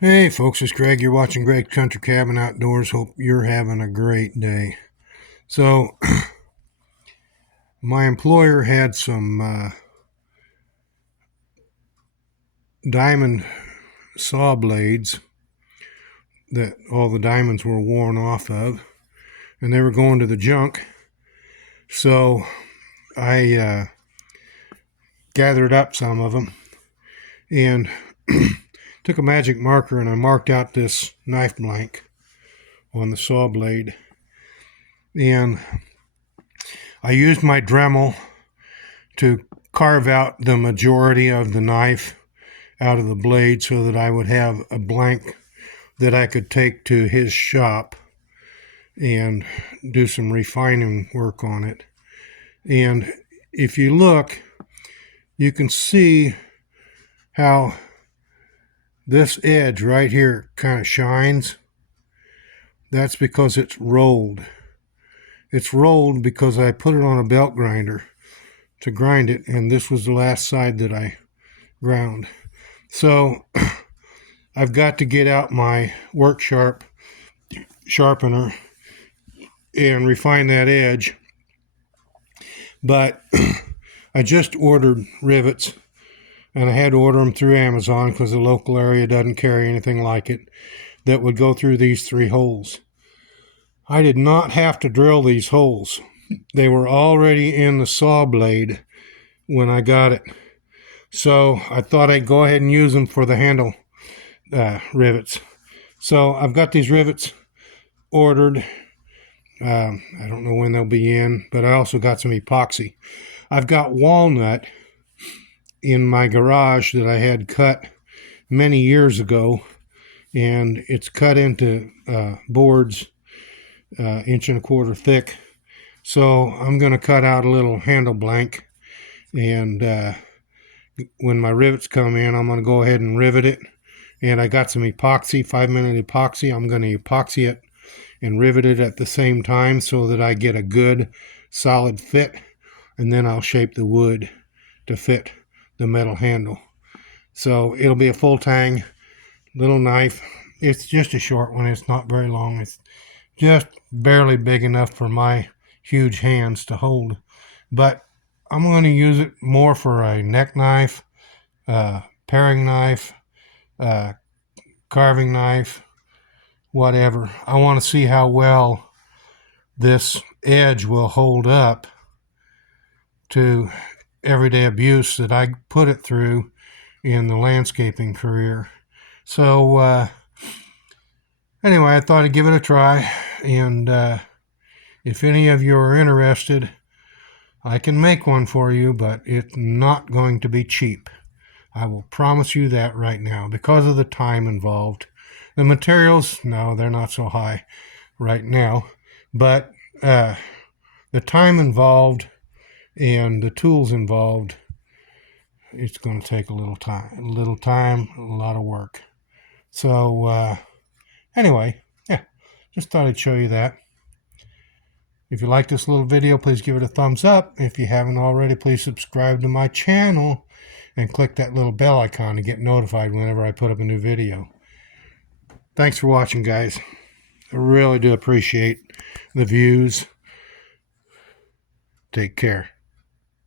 Hey folks, it's Greg. You're watching Greg's Country Cabin Outdoors. Hope you're having a great day. So, my employer had some diamond saw blades that all the diamonds were worn off of, and they were going to the junk. So, I gathered up some of them and took a magic marker and I marked out this knife blank on the saw blade. And I used my Dremel to carve out the majority of the knife out of the blade so that I would have a blank that I could take to his shop and do some refining work on it. And if you look, you can see how this edge right here kind of shines. That's because it's rolled. It's rolled because I put it on a belt grinder to grind it, and this was the last side that I ground. So I've got to get out my work sharpener and refine that edge. But I just ordered rivets, and I had to order them through Amazon because the local area doesn't carry anything like it that would go through these 3 holes. I did not have to drill these holes. They were already in the saw blade when I got it. So I thought I'd go ahead and use them for the handle rivets. So I've got these rivets ordered. I don't know when they'll be in, but I also got some epoxy. I've got walnut in my garage that I had cut many years ago, and it's cut into boards 1.25 inches thick. So I'm going to cut out a little handle blank, and when my rivets come in, I'm going to go ahead and rivet it. And I got some epoxy, 5-minute epoxy. I'm going to epoxy it and rivet it at the same time so that I get a good solid fit, and then I'll shape the wood to fit the metal handle. So it'll be a full tang little knife. It's just a short one. It's not very long. It's just barely big enough for my huge hands to hold. But I'm going to use it more for a neck knife, paring knife, carving knife, whatever. I want to see how well this edge will hold up to everyday abuse that I put it through in the landscaping career. So anyway, I thought I'd give it a try, and if any of you are interested, I can make one for you, but it's not going to be cheap. I will promise you that right now, because of the time involved. The materials, no, they're not so high right now, but the time involved and the tools involved, it's going to take a little time, a lot of work. So anyway, yeah, just thought I'd show you that. If you like this little video, please give it a thumbs up. If you haven't already, please subscribe to my channel and click that little bell icon to get notified whenever I put up a new video. Thanks for watching, guys. I really do appreciate the views. Take care.